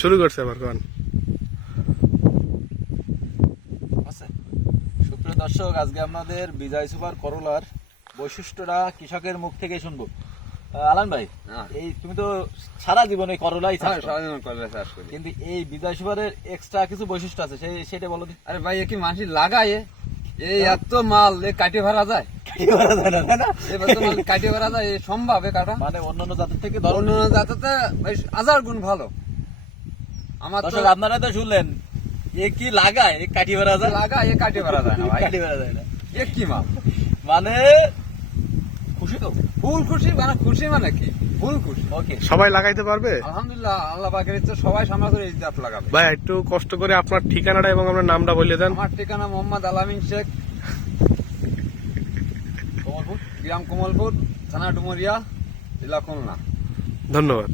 শুরু করছে আবার কোন সুপ্রিয় দর্শক, আজকে আপনাদের বিজয় সুপার করলার বৈশিষ্ট্যটা কৃষকের মুখ থেকে শুনবো। আলান ভাই, এই তুমি তো সারা জীবনে করলাই চাষ করো, কিন্তু এই বিজয় সুপারের এক্সট্রা কিছু বৈশিষ্ট্য আছে, সেটা বলো। আরে ভাই, কি মানুষ লাগায় এই এত মাল কাটে ভরা যায়? কাটে ভরা যায় সম্ভব কাটা, মানে অন্যান্য জাতের থেকে অন্য জাতেতে 1000 গুণ ভালো। আমার দর্শক আপনারা তো শুনলেন, এ কি লাগায় কাটি ভরা যায়, লাগায় কাটে ভরা যায় না ভাই, কাটি ভরা যায় না। এ কি মাল? মানে খুশি তো, ফুল খুশি, মানে খুশি মানে কি ফুল খুশি। ওকে, সবাই লাগাইতে পারবে? আলহামদুলিল্লাহ, আল্লাহ পাকের ইচ্ছা সবাই সামনে করে এই জাত লাগাবে। ভাই একটু কষ্ট করে আপনার ঠিকানাটা এবং আপনার নামটা বলে দেন। আমার ঠিকানা মোহাম্মদ আলামিন শেখ, কমলপুর, গ্রাম কমলপুর, থানা ডুমুরিয়া, জেলা খুলনা। ধন্যবাদ।